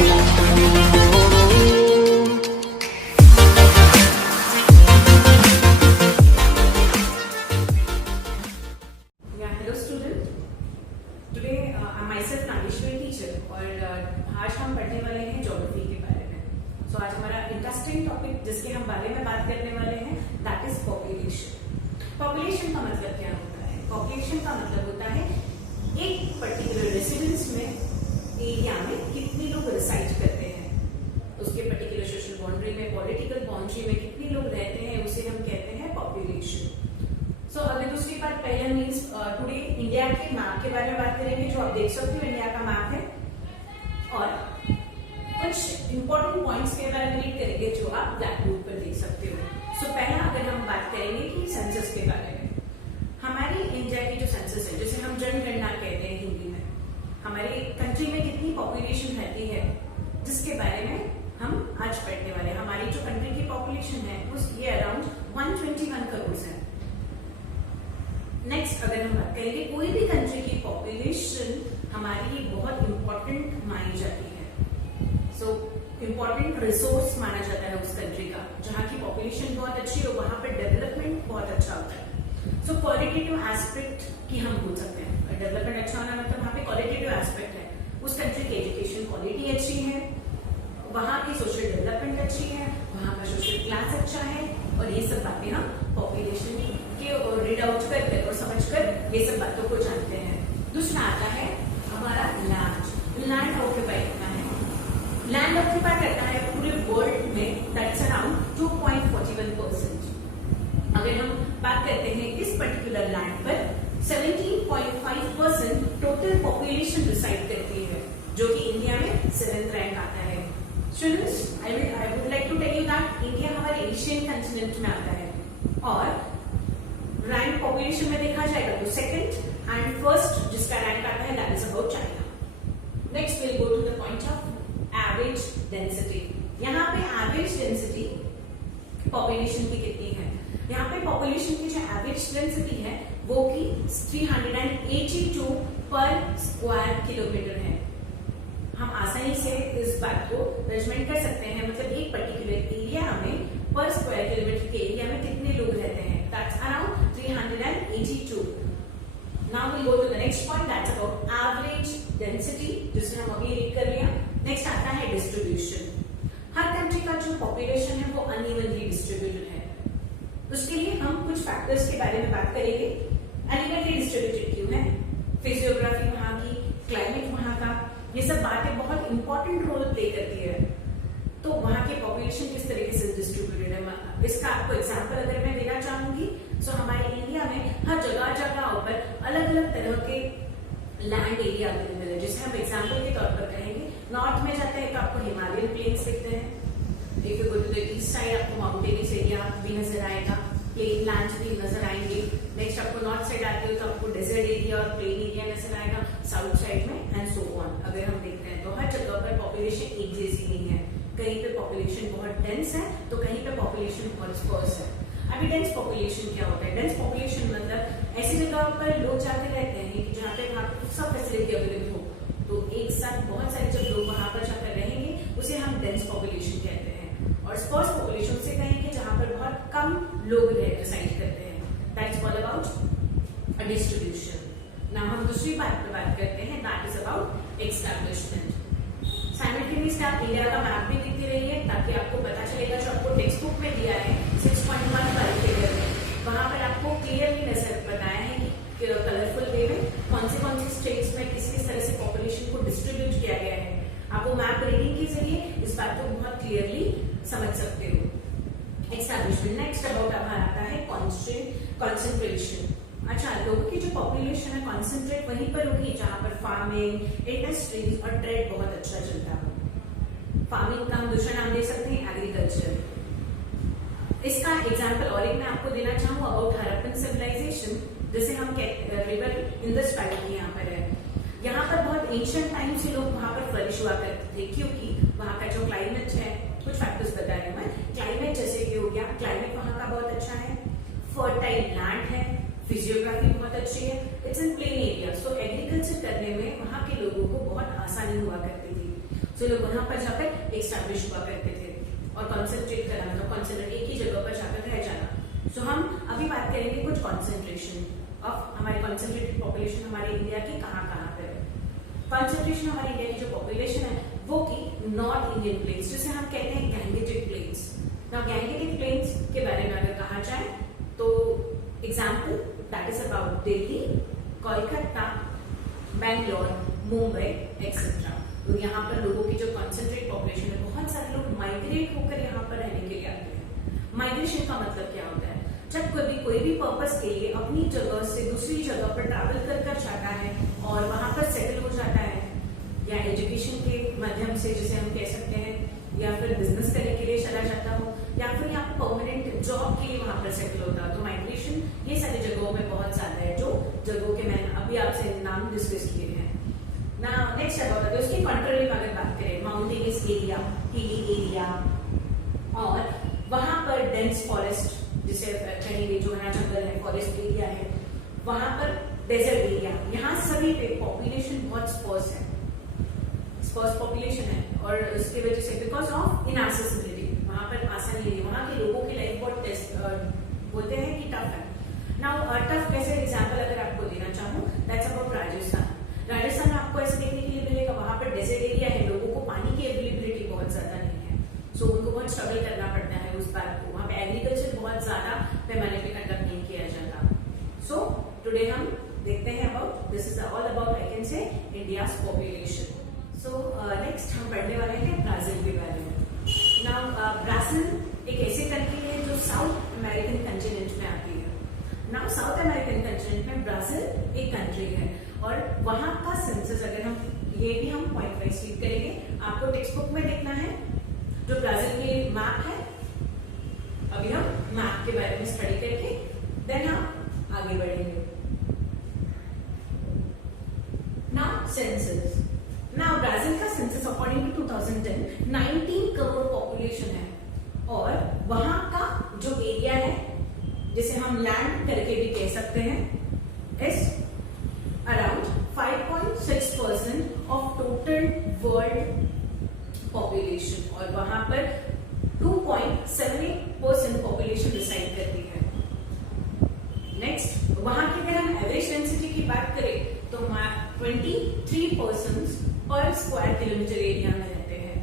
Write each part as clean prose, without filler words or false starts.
Hello student. Today I'm myself Nandishwari teacher और आज हम पढ़ने वाले हैं ज्योग्राफी के बारे में. So आज हमारा इंटरेस्टिंग टॉपिक जिसके हम बारे में बात करने वाले हैं that is population. Population का मतलब क्या होता है? Population का मतलब होता है एक पर्टिकुलर रेसिडेंस में एरिया में कितने लोग रिसाइड करते हैं, उसके पर्टिकुलर सोशल बाउंड्री में, पॉलिटिकल बाउंड्री में कितने लोग रहते हैं, उसे हम कहते हैं पॉपुलेशन. सो अभी दूसरी बात पहले मीन्स टुडे इंडिया के मैप के बारे में बात करेंगे. जो आप देख सकते हो इंडिया का मैप है और कुछ इंपॉर्टेंट पॉइंट्स के बारे में रीड करेंगे जो आप ब्लैक बोर्ड पर देख सकते हो. सो पहला अगर हम बात करेंगे कि सेंसस के बारे में, हमारी इंडिया की जो सेंसस है जिसे हम जनगणना कहते हैं हिंदी में, हमारी कंट्री में कितनी पॉपुलेशन रहती है जिसके बारे में हम आज पढ़ने वाले हैं. हमारी जो कंट्री की पॉपुलेशन है ये अराउंड 121 करोड़ है. नेक्स्ट अगर हम बात करेंगे कोई भी कंट्री की पॉपुलेशन हमारे लिए बहुत इंपॉर्टेंट मानी जाती है. सो इंपॉर्टेंट रिसोर्स माना जाता है उस कंट्री का. जहाँ की पॉपुलेशन बहुत अच्छी हो वहां पर डेवलपमेंट बहुत अच्छा होता है. सो क्वालिटेटिव एस्पेक्ट की हम बोल सकते हैं. डेवलपमेंट अच्छा होना मतलब वहाँ पे क्वालिटेटिव एस्पेक्ट है. उस कंट्री की एजुकेशन क्वालिटी अच्छी है, वहाँ की सोशल डेवलपमेंट अच्छी है, वहाँ का सोशल क्लास अच्छा है और ये सब बातें हम पॉपुलेशन के रीड आउट कर और समझकर ये सब बातों को जानते हैं. दूसरा आता है हमारा लैंड. लैंड ऑक्यूपाई करना है. लैंड ऑक्यूपाई करता है पूरे वर्ल्ड में दैट्स अराउंड 2.41%. अगर हम बात करते हैं इस पर्टिकुलर लैंड पर 17.5% टोटल पॉपुलेशन रिसाइड करती है, जो कि इंडिया में 7th रैंक आता है. Students, I would like to tell you that India हमारे एशियन कंटिनेंट में आता है और रैंक पॉपुलेशन में देखा जाएगा तो सेकंड एंड फर्स्ट जिसका रैंक आता है that is about China. Next will go to the point of average density. यहाँ पे एवरेज डेंसिटी पॉपुलेशन की कितनी है? यहाँ पे पॉपुलेशन की जो एवरेज डेंसिटी है वो की 382 पर स्क्वायर किलोमीटर है. हम आसानी से इस बात को मेजरमेंट कर सकते हैं, मतलब एक पर्टिकुलर एरिया में पर स्क्वायर किलोमीटर के एरिया में कितने लोग रहते हैं. That's around 382. Now we go to the next point that's about average density जिसे हम अभी रीड कर लिया. नेक्स्ट आता है डिस्ट्रीब्यूशन. हर कंट्री का जो पॉपुलेशन है वो अनइवनली डिस्ट्रीब्यूटेड है. उसके लिए हम कुछ फैक्टर्स के बारे में बात करेंगे. अनइवनली डिस्ट्रीब्यूटेड क्यों है? फिजियोग्राफी वहां की, क्लाइमेट वहां का, ये सब बातें बहुत इंपॉर्टेंट रोल प्ले करती है. तो वहां की पॉपुलेशन किस तरीके से डिस्ट्रीब्यूटेड है, इसका आपको एग्जांपल अगर मैं देना चाहूंगी तो हमारे इंडिया में हर जगह जगह पर अलग अलग तरह के लैंड एरिया अवेलेबल है. जिसे हम एग्जांपल के तौर पर कहेंगे, नॉर्थ में जाते हैं तो आपको हिमालयन प्लेन्स दिखते हैं. If you go to the east side आपको माउंटेनियस एरिया भी नजर आएगा, प्लेन लैंड भी नजर आएंगे. नेक्स्ट आपको नॉर्थ साइड आते हो तो आपको डेजर्ट एरिया और प्लेन एरिया नजर आएगा साउथ साइड में एंड सो ऑन. अगर हम देखते हैं तो हर जगह पर पॉपुलेशन एक जैसी नहीं है. कहीं पे पॉपुलेशन बहुत डेंस है तो कहीं पे पॉपुलेशन बहुत स्पर्स है. अभी डेंस पॉपुलेशन क्या होता है? डेंस पॉपुलेशन मतलब ऐसी जगह पर लोग जाकर रहते हैं कि जहाँ पे सब फैसिलिटी अवेलेबल हो, तो एक साथ बहुत सारे जब लोग वहां पर जाकर रहेंगे उसे हम डेंस पॉपुलेशन कहते हैं. और स्पर्स पॉपुलेशन से कहेंगे जहाँ पर बहुत कम लोग रिसाइड करते हैं. That is all about distribution. Now हम दूसरी बात पर बात करते हैं that is about establishment. Simultaneously आप इंडिया का मैप भी दिखती रही है ताकि आपको पता चलेगा. जो आपको टेक्स्ट बुक में दिया है 6.1 फिगर में, वहां पर आपको क्लियरली नजर बताया है कि कलरफुल वे में कौन से स्टेट्स में किस किस तरह से पॉपुलेशन को डिस्ट्रीब्यूट किया गया है. आप वो मैप रीडिंग के जरिए इस बात को बहुत क्लियरली समझ सकते हो. एस्टैब्लिशमेंट. नेक्स्ट अबाउट हमारा आता है कॉन्सेंट्रेशन. अच्छा, लोगों की जो पॉपुलेशन है कॉन्सेंट्रेट वहीं पर होगी जहां पर फार्मिंग, इंडस्ट्रीज और ट्रेड बहुत अच्छा चलता हो. फार्मिंग का हम दूसरा नाम दे सकते हैं एग्रीकल्चर. इसका एग्जांपल और एक मैं आपको देना चाहूँ अबाउट हड़प्पन सिविलाइजेशन, जिसे हम रिवर इंडस वैली यहाँ पर है. यहाँ पर बहुत एंशिएंट टाइम से लोग वहां पर फ्लरिश हुआ करते थे क्योंकि वहां का जो क्लाइमेट है, कुछ फैक्टर्स बता रही हूँ मैं. क्लाइमेट जैसे कि हो गया, क्लाइमेट वहां का बहुत अच्छा है, फर्टाइल लैंड है, फिजियोग्राफी बहुत अच्छी है, it's in plain area. So agriculture करने में वहां के लोगों को बहुत आसानी हुआ करती थी. जो लोग वहां पर जाकर एस्टैब्लिश हुआ करते थे और कॉन्सेंट्रेट करना, मतलब कॉन्सेंट्रेट एक ही जगह पर जाकर रह जाना। सो हम अभी बात करेंगे कुछ कॉन्सेंट्रेशन ऑफ हमारे कॉन्सेंट्रेटेड पॉपुलेशन हमारे इंडिया की कहाँ कहाँ पे है। कॉन्सेंट्रेशन हमारे इंडिया की जो पॉपुलेशन है वो की नॉर्थ इंडियन प्लेन्स, जिसे हम कहते हैं Gangetic plains. Now Gangetic plains के बारे में अगर कहा जाए तो example that is about Delhi, Kolkata, Bangalore, Mumbai etcetera. तो यहाँ पर लोगों की जो कॉन्सेंट्रेट पॉपुलेशन है, बहुत सारे लोग माइग्रेट होकर यहाँ पर रहने के लिए आते हैं। माइग्रेशन का मतलब क्या होता है? जब कभी कोई भी पर्पस के लिए अपनी जगह से दूसरी जगह पर ट्रैवल कर जाता है और वहां पर सेटल हो जाता है, या एजुकेशन के माध्यम से जिसे हम कह सकते हैं, या फिर बिजनेस करने के लिए चला जाता हो, या फिर यहाँ पर परमानेंट जॉब के लिए वहां पर सेटल होता हो। तो माइग्रेशन ये सारी जगहों में बहुत ज्यादा है, जो जगहों के मैंने अभी आपसे नाम डिस्कस किए हैं ना। नेक्स्ट जगह बताते हैं उसकी कंट्रोल में अगर बात करें, माउंटेनियस एरिया, हिली एरिया, और वहां पर डेंस फॉरेस्ट जिसे कहेंगे, जो घना जंगल है, फॉरेस्ट एरिया है, वहां पर डेजर्ट एरिया, यहाँ सभी पे पॉपुलेशन बहुत स्पर्स है, स्पर्स पॉपुलेशन है, और उसकी वजह से बिकॉज ऑफ इनएक्सेसिबिलिटी वहां पर आसानी नहीं, वहां के लोगों की लाइफ बहुत बोलते हैं कि टफ है। नाउ टफ कैसे एग्जांपल अगर आपको देना चाहूँ, दैट्स अबाउट राजस्थान। राजस्थान में आपको ऐसा देखने के लिए मिलेगा, वहां पर डेजर्ट एरिया है, लोगों को पानी की अवेलेबिलिटी बहुत ज्यादा नहीं है, सो उनको बहुत स्ट्रगल करना पड़ता है उस बात को। वहां पे एग्रीकल्चर बहुत ज्यादा पैमाने पे कंडक्ट नहीं किया जाता। सो टुडे हम देखते हैं about this is all about I can say India's population. So next हम पढ़ने वाले हैं ब्राजील के बारे में। नाउ ब्राजील एक ऐसी कंट्री है जो साउथ अमेरिकन कंटिनेंट में आती है। नाउ साउथ अमेरिकन कंटिनेंट में ब्राजील एक कंट्री है, और वहां का सेंसस अगर हम ये भी हम पॉइंट वाइज रीड करेंगे, आपको टेक्स्ट बुक में देखना है जो ब्राजील की मैप है। अभी हम मैप के बारे में स्टडी करके देन हम आगे बढ़ेंगे। Now census. नाउ ब्राजील का census according to 2010 19 crore population है, और वहां का जो एरिया है जिसे हम लैंड करके भी कह सकते हैं, is around 5.6% of total world population, और वहां पर 2.78% पॉपुलेशन डिसाइड करती है। नेक्स्ट, वहां की अगर हम एवरेज डेंसिटी की बात करें तो 23 पर्सन पर स्क्वायर किलोमीटर एरिया में रहते हैं।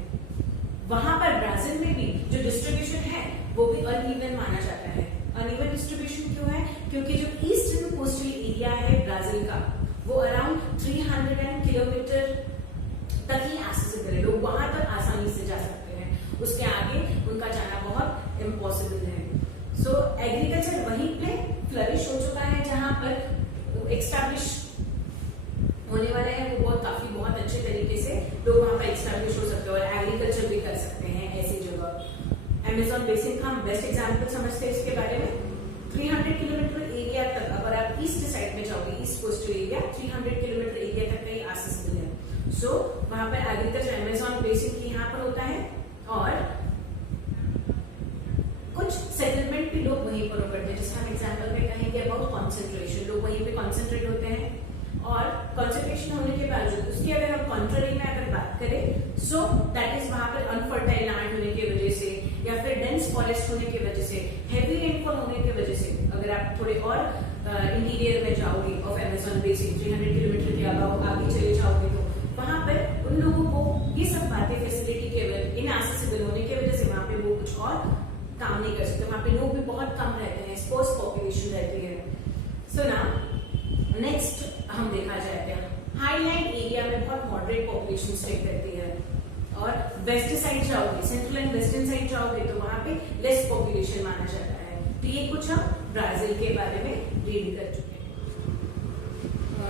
वहां पर ब्राजील में भी जो डिस्ट्रीब्यूशन है वो भी अनइवन माना जाता है। अनइवन डिस्ट्रीब्यूशन क्यों है? क्योंकि जो ईस्टर्न कोस्टल एरिया है ब्राजील का, वो अराउंड 300 किलोमीटर तक ही एक्सेसिबल है, लोग वहां तक आसानी से जा सकते हैं, उसके आगे उनका जाना बहुत इम्पॉसिबल है। सो एग्रीकल्चर वहीं पे फ्लरिश हो चुका है, जहां पर एक्सटैब्लिश होने वाले हैं वो बहुत अच्छे तरीके से लोग वहां पर एक्सटैब्लिश हो सकते हैं और एग्रीकल्चर भी कर सकते हैं ऐसी जगह। अमेजोन बेसिन का हम बेस्ट एग्जाम्पल समझते हैं इसके बारे में। 300 किलोमीटर एरिया तक अगर आप ईस्ट साइड में जाओगे, east coastal area 300 kilometre area तक का ही एक्सेसिबल है। सो वहां पर एग्रीकल्चर अमेजोन बेसिन की यहाँ पर होता है, और कुछ सेटलमेंट भी लोग वहीं पर करते हैं। जैसे हम एग्जाम्पल में कहेंगे अबाउट कॉन्सेंट्रेशन, लोग वहीं पे कॉन्सेंट्रेट होते हैं, और कॉन्सेंट्रेशन होने के बावजूद उसकी अगर हम कॉन्ट्ररी में अगर बात करें, सो दैट इज वहां पर अनफर्टाइल लैंड होने की वजह से, या फिर डेंस फॉरेस्ट होने की वजह से, हेवी रेनफॉल होने की वजह से, अगर आप थोड़े और इंटीरियर में जाओगे ऑफ अमेजोन बेसिन 300 किलोमीटर के आगे चले जाओगे, तो वहां पर उन लोगों को ये सब बातें फैसिलिटी के इनएक्सेसिबल होने की वजह से वहां पे वो कुछ और काम नहीं कर सकते। वहां पे लोग भी बहुत कम रहते हैं, स्पोर्ट्स पॉपुलेशन रहती है। सो ना नेक्स्ट हम देखा जाए हाईलैंड एरिया में बहुत मॉडरेट पॉपुलेशन स्टे करती है, और वेस्ट साइड जाओगे, सेंट्रल एंड वेस्टर्न साइड जाओगे तो वहां पे लेस पॉपुलेशन माना जाता है। तो ये कुछ हम ब्राजील के बारे में रीड कर चुके हैं।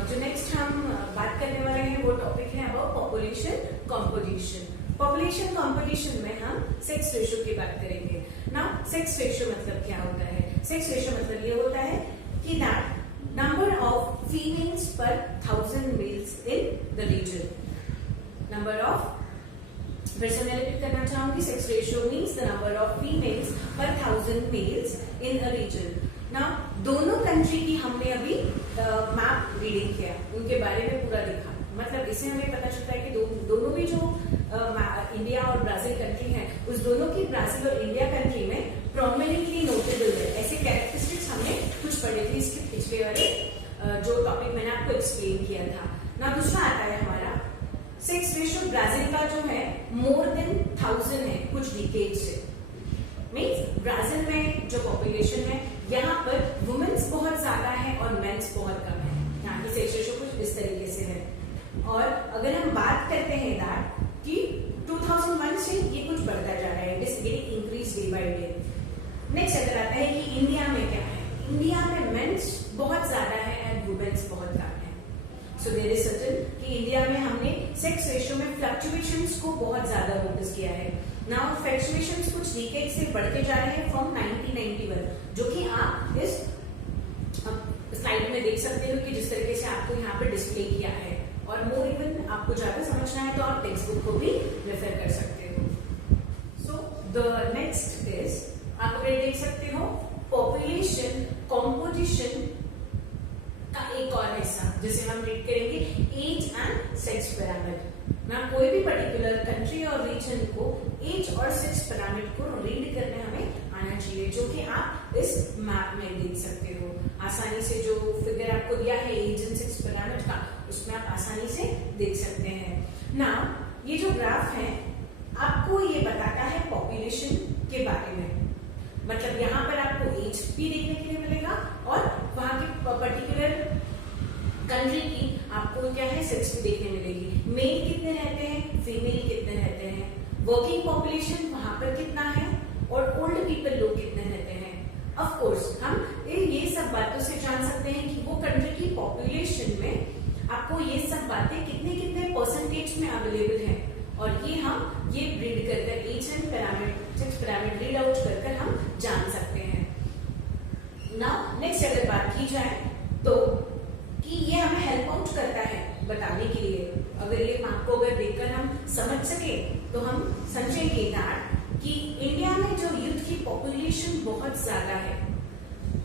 जो नेक्स्ट हम बात करने वाले हैं वो टॉपिक है about population composition. Population composition में हम सेक्स रेशियो की बात करेंगे। ना सेक्स रेशियो मतलब क्या होता है? सेक्स रेशियो मतलब ये होता है कि that number of females per 1000 males in the region. Number of, फिर से मैं रिपीट करना चाहूंगी, sex ratio means the number of females पर 1000 मेल्स इन अ रीजन। ना दोनों कंट्री की हमने अभी मैप रीडिंग किया, उनके बारे में पूरा देखा, मतलब इससे हमें पता चलता है कि दोनों भी जो मैप ब्राजील और इंडिया कंट्री में प्रोमिनेंटली नोटेबल है, ऐसे कैरेक्टरिस्टिक्स हमने कुछ पढ़े थे इसके पिछले वाले जो टॉपिक मैंने आपको एक्सप्लेन किया था ना। दूसरा आता है हमारा सेक्स रेशियो। ब्राजील का जो है मोर देन 1000 है कुछ डिकेड से। मीन्स ब्राजील में जो पॉपुलेशन है यहाँ पर वुमेन्स बहुत ज्यादा है और मेंस बहुत कम है। यहाँ की सेक्स रेशियो कुछ इस तरीके से है। और अगर हम बात करते हैं दैट कि 2001 से ये कुछ बढ़ता जा रहा है, it is getting increase day by day. Next अगर आता है कि इंडिया में क्या है, इंडिया में मेंस बहुत ज्यादा है एंड वुमेन्स बहुत कम है। सो देयर इज सर्टेन कि इंडिया में हमने सेक्स रेशियो में फ्लक्चुएशंस को बहुत ज्यादा नोटिस किया है। नाउ फ्लक्चुएशंस कुछ डिकेड से बढ़ते जा रहे हैं फ्रॉम 1991, जो कि आप इस स्लाइड में देख सकते हो कि जिस तरीके से आपको यहाँ पे डिस्प्ले किया है। और मोर इवन आपको ज्यादा समझना है तो आप टेक्स्ट बुक को भी रेफर कर सकते हो। सो द नेक्स्ट इज आप अगर देख सकते हो पॉपुलेशन कॉम्पोजिशन का एक और हिस्सा जिसे हम रीड करेंगे एज एंड सेक्स पिरामिड। ना कोई भी पर्टिकुलर कंट्री और रीजन को एज और सेक्स पिरामिड को रीड करने हमें आना चाहिए, जो कि आप इस मैप में देख सकते हो। आसानी से जो फिगर आपको दिया है एज एंड सेक्स पिरामिड का, उसमें आप आसानी से देख सकते हैं। ना ये जो ग्राफ है आपको ये बताता है पॉपुलेशन के बारे में, मतलब यहाँ पर आपको एज भी देखने के लिए मिलेगा और वहां की पर्टिकुलर कंट्री की आपको क्या है सेक्स भी देखने मिलेगी। मेल कितने रहते हैं, फीमेल कितने रहते हैं, वर्किंग पॉपुलेशन वहां पर कितना है और ओल्ड पीपल लोग कितने रहते हैं। ऑफ कोर्स हम ये सब बातों से जान सकते हैं कि वो कंट्री की पॉपुलेशन में आपको ये सब बातें कितने कितने परसेंटेज में अवेलेबल है, और ये हम ये रीड कर age and pyramid sex pyramid read out कर हम जान सकते हैं। नाउ नेक्स्ट अगर बात की जाए तो कि ये हमें हेल्प आउट करता है बताने के लिए। अगर ये मैप को अगर देखकर हम समझ सके तो हम समझेंगे कि इंडिया में जो यूथ की पॉपुलेशन बहुत ज्यादा है,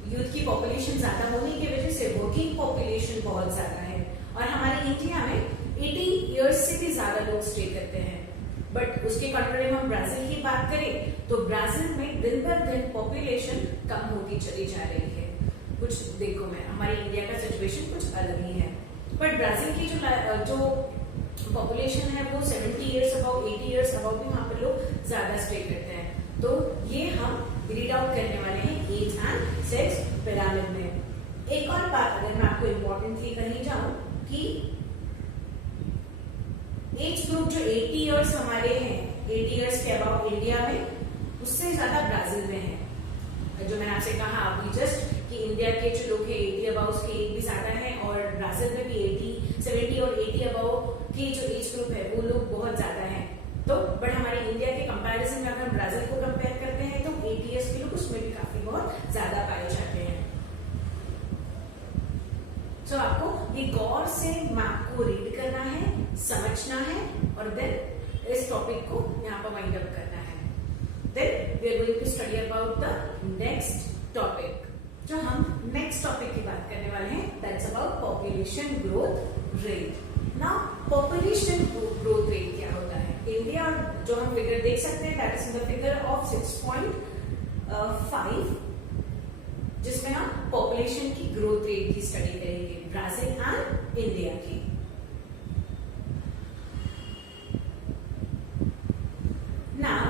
यूथ की पॉपुलेशन ज्यादा होने की वजह से वर्किंग पॉपुलेशन बहुत ज्यादा है। और हमारे इंडिया में 80 इयर्स से भी ज्यादा लोग स्टे करते हैं। बट उसके कंट्री में हम ब्राजील की बात करें तो ब्राजील में दिन बर दिन पॉपुलेशन कम होती चली जा रही है। कुछ देखो मैं हमारे इंडिया का सिचुएशन कुछ अलग ही है, बट ब्राजील की जो पॉपुलेशन है वो 70 इयर्स अबाउ 80 इयर्स अबाउ भी वहां पर लोग ज्यादा स्टे करते हैं। तो ये हम रीड आउट करने वाले हैं एज एंड सेक्स पिरामिड में। एक और बात अगर मैं आपको इम्पोर्टेंटली कहनी चाहूँ कि एज ग्रुप जो 80 इयर्स हमारे हैं, 80 इयर्स के अबाउ इंडिया में, उससे ज्यादा ब्राजील में है। जो मैंने आपसे कहा अभी जस्ट कि इंडिया के जो लोग हैं 80 अबाउ के एज भी ज्यादा है और ब्राजील में भी 70 और 80 अबाउ की जो एज ग्रुप है वो लोग बहुत ज्यादा है। तो बट हमारे इंडिया के कंपैरिजन में अगर हम ब्राजील को कंपेयर करते हैं तो 80 इयर्स के लोग उसमें भी काफी बहुत ज्यादा पाए जाते हैं। तो आपको ये गौर से मैप को रीड करना है, समझना है और देन इस टॉपिक को यहाँ पर वाइंड अप करना है। Then we are going to study about the next topic. जो हम नेक्स्ट टॉपिक की बात करने वाले हैं that's about population growth rate. Now population growth rate क्या होता है? इंडिया जो हम फिगर देख सकते हैं that is the figure of 6.5 जिसमें हम पॉपुलेशन की ग्रोथ रेट की स्टडी करेंगे ब्राजील एंड इंडिया की। नाउ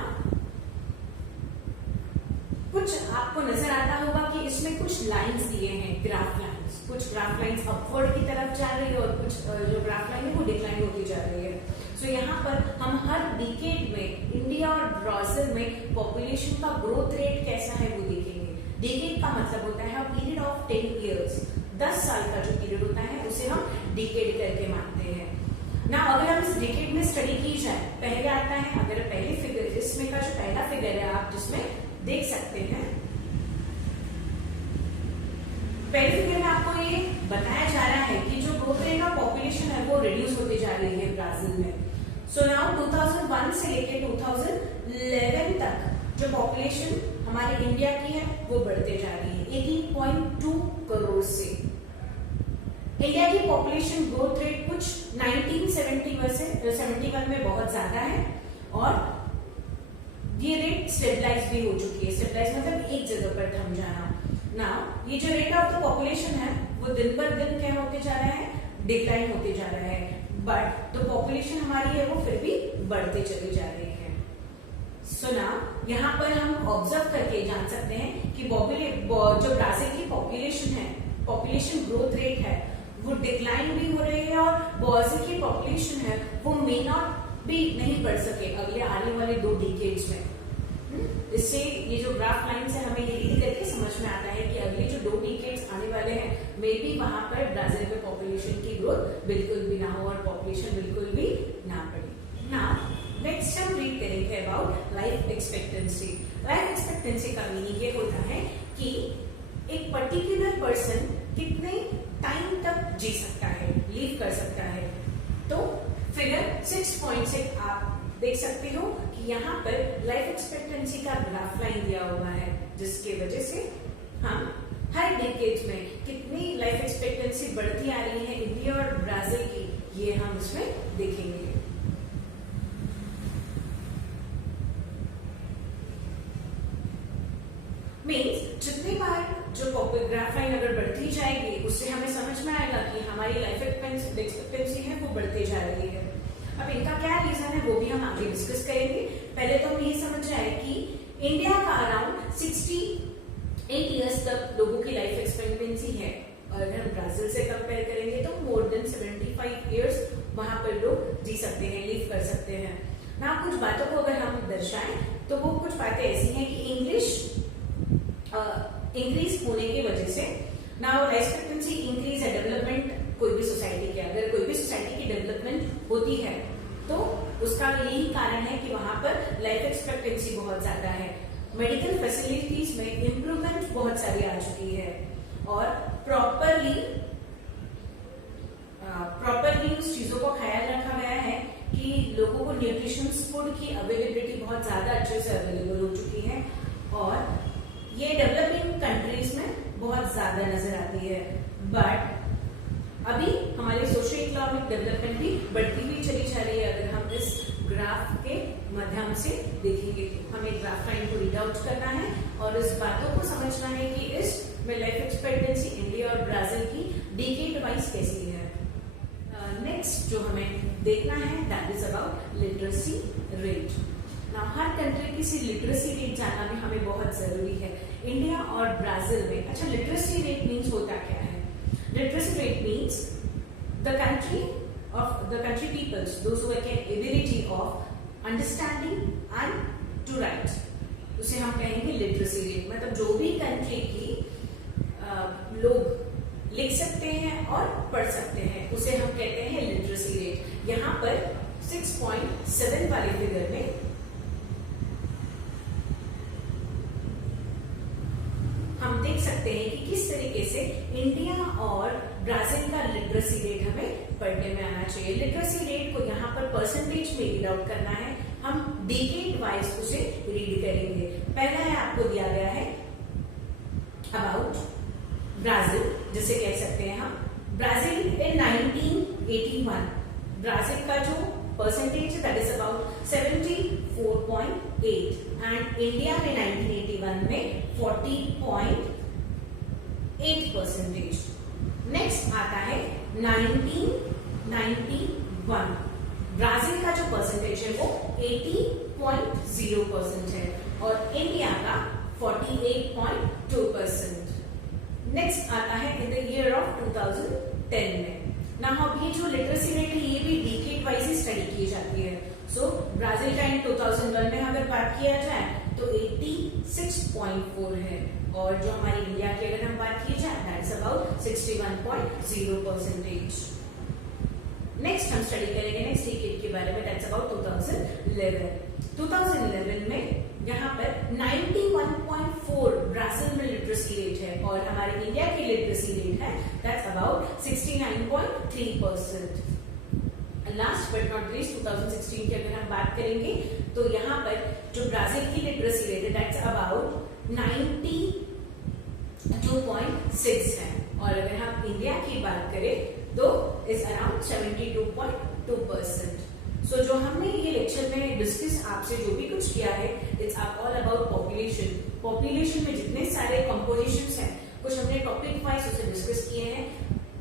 कुछ आपको नजर आता होगा कि इसमें कुछ लाइंस दिए हैं, ग्राफ लाइंस। कुछ ग्राफ लाइंस अपवर्ड की तरफ जा रही है और कुछ जो ग्राफ लाइन है वो डिक्लाइन होती जा रही है। सो यहाँ पर हम हर डिकेड में इंडिया और ब्राजील में पॉपुलेशन का ग्रोथ रेट कैसा है वो देखेंगे। डिकेड का मतलब होता है पीरियड ऑफ 10 इयर्स, 10 साल का जो पीरियड होता है उसे हम डिकेड करके मानते हैं ना। अगर हम इस डिकेड में स्टडी की जाए, पहले आता है अगर पहले फिगर, इसमें का जो पहला फिगर है आप जिसमें देख सकते हैं, पहले फिगर में आपको ये बताया जा रहा है कि जो ग्रोथ रेट ऑफ पॉपुलेशन है वो रिड्यूस होती जा रही है ब्राजील में। सो नाउ 2001 से लेके 2011 तक जो पॉपुलेशन हमारे इंडिया की है वो बढ़ते जा रही है 18.2 करोड़ से। इंडिया की पॉपुलेशन ग्रोथ रेट कुछ 1971 में बहुत ज्यादा है और ये रेट स्टेबलाइज भी हो चुकी है। स्टेबलाइज मतलब एक जगह पर थम जाना ना। ये जो रेट ऑफ द पॉपुलेशन है वो दिन पर दिन क्या होते जा रहा है, डिक्लाइन होते जा रहा है, बट जो पॉपुलेशन हमारी है वो फिर भी बढ़ते चले जा रही है। सुना, यहाँ पर हम ऑब्जर्व करके जान सकते हैं कि जो ब्राजील की पॉपुलेशन है, पॉपुलेशन ग्रोथ रेट है वो डिक्लाइन भी हो रही है और ब्राजील की पॉपुलेशन है वो मे नॉट भी नहीं बढ़ सके अगले आने वाले 2 डिकेड्स में। इससे ये जो ग्राफ लाइन से हमें ये रीड करके समझ में आता है कि अगले जो 2 डिकेड्स आने वाले हैं मे बी वहां पर ब्राजील में पॉपुलेशन की ग्रोथ बिल्कुल भी ना हो और पॉपुलेशन बिल्कुल भी ना बढ़े ना। नेक्स्ट हम रीड करेंगे about life expectancy. Life expectancy का मीनिंग ये होता है कि एक पर्टिकुलर पर्सन कितने टाइम तक जी सकता है, लीव कर सकता है। तो फिगर 6.6 आप देख सकते हो कि यहाँ पर लाइफ एक्सपेक्टेंसी का ग्राफ लाइन दिया हुआ है, जिसके वजह से हम हर डिकेड में कितनी लाइफ एक्सपेक्टेंसी बढ़ती आ रही है इंडिया और ब्राजील की, ये हम इसमें देखेंगे। मीन्स जितनी बार जो ग्राफ लाइन अगर बढ़ती जाएगी उससे हमें समझ में आएगा कि हमारी लाइफ एक्सपेक्टेंसी है वो बढ़ते जा रही है। अब इनका क्या रीजन है वो भी हम आगे डिस्कस करेंगे। पहले तो हम ये समझ जाए कि इंडिया का अराउंड 68 इयर्स तक लोगों की लाइफ एक्सपेक्टेंसी है और अगर हम ब्राजील से कंपेयर करेंगे तो मोर देन 75 इयर्स वहां पर लोग जी सकते हैं, लीव कर सकते हैं ना। कुछ बातों को अगर हम दर्शाएं तो वो कुछ बातें ऐसी हैं कि इंग्लिश इंक्रीज होने की वजह से ना लाइफ एक्सपेक्टेंसी इंक्रीज है। डेवलपमेंट कोई भी सोसाइटी के, अगर कोई भी सोसाइटी की डेवलपमेंट होती है तो उसका यही कारण है कि वहां पर लाइफ एक्सपेक्टेंसी बहुत ज्यादा है। मेडिकल फैसिलिटीज में इंप्रूवमेंट बहुत सारी आ चुकी है और प्रॉपरली उस चीजों को ख्याल रखा गया है कि लोगों को न्यूट्रिशंस फूड की अवेलेबिलिटी बहुत ज्यादा अच्छे से अवेलेबल हो चुकी है और ये डेवलपिंग कंट्रीज में बहुत ज्यादा नजर आती है। बट अभी हमारी सोशो इकोनॉमिक डेवलपमेंट भी बढ़ती हुई चली जा रही है। अगर हम इस ग्राफ के माध्यम से देखेंगे तो हमें ग्राफ लाइन को रीड आउट करना है और इस बातों को समझना है कि इस में लाइफ एक्सपेक्टेंसी इंडिया और ब्राजील की डिकेड वाइज कैसी है। नेक्स्ट जो हमें देखना है that is about literacy rate. ना हर कंट्री की सी लिटरेसी रेट जानना भी हमें बहुत जरूरी है। इंडिया और ब्राजील में, अच्छा लिटरेसी रेट मीन्स होता क्या है? Literacy rate means the country peoples, those who have ability of understanding and to write, उसे हम कहेंगे लिटरेसी रेट। मतलब जो भी कंट्री की लोग लिख सकते हैं और पढ़ सकते हैं उसे हम कहते हैं लिटरेसी रेट। यहाँ पर 6.7 वाले फिगर में हम देख सकते हैं कि किस तरीके से इंडिया और ब्राजील का लिटरेसी रेट हमें पढ़ने में आना चाहिए। लिटरेसी रेट को यहाँ पर परसेंटेज में रीड आउट करना है। हम डिकेड वाइज उसे रीड करेंगे। पहला है आपको दिया गया है अबाउट ब्राजील, जिसे कह सकते हैं हम ब्राजील इन 1981। ब्राजील का जो परसेंटेज है that is about 74.8 and India में 1981 में 40.8%। नेक्स्ट आता है 1991। ब्राजील का जो परसेंटेज है वो 80.0% है और इंडिया का 48.2%। नेक्स्ट आता है इन द ईयर ऑफ 2010 में। ना अब ये जो लिटरेसी रेट है ये भी डिकेड वाइज ही स्टडी की जाती है। सो ब्राजील का इन 2001 में अगर बात किया जाए तो 86.4 है और जो हमारी इंडिया की अगर हम बात की जाए दैट्स अबाउट 61.0%। नेक्स्ट हम स्टडी करेंगे नेक्स्ट डिकेड के बारे में दैट्स अबाउट 2011 में यहाँ पर 91.4 ब्राजील में लिटरेसी रेट है और हमारे इंडिया की लिटरेसी रेट है that's about 69.3%। Last but not least 2016 की अगर हम बात करेंगे तो यहाँ पर जो ब्राजील की लिटरेसी रेट है दैट्स अबाउट 92.6 है और अगर हम इंडिया की बात करें तो इज अराउंड 72.2%। सो जो हमने ये लेक्चर में डिस्कस आपसे जो भी कुछ किया है, it's all about population. Population में जितने सारे कंपोजिशंस हैं, कुछ हमने टॉपिक वाइज उसे डिस्कस किए हैं।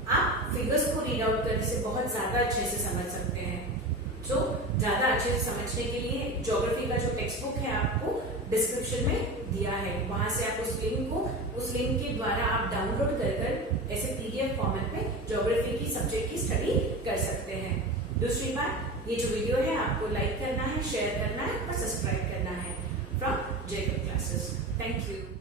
आप फिगर्स को रीड आउट करने से बहुत ज्यादा अच्छे से समझ सकते हैं। तो ज्यादा अच्छे से समझने के लिए ज्योग्राफी का जो टेक्स्ट बुक है आपको डिस्क्रिप्शन में दिया है, वहां से आप उस लिंक के द्वारा आप डाउनलोड कर ऐसे पीडीएफ फॉर्मेट में ज्योग्राफी की सब्जेक्ट की स्टडी कर सकते हैं। दूसरी बात, ये जो वीडियो है आपको लाइक करना है, शेयर करना है और सब्सक्राइब करना है। From Jacob classes. Thank you.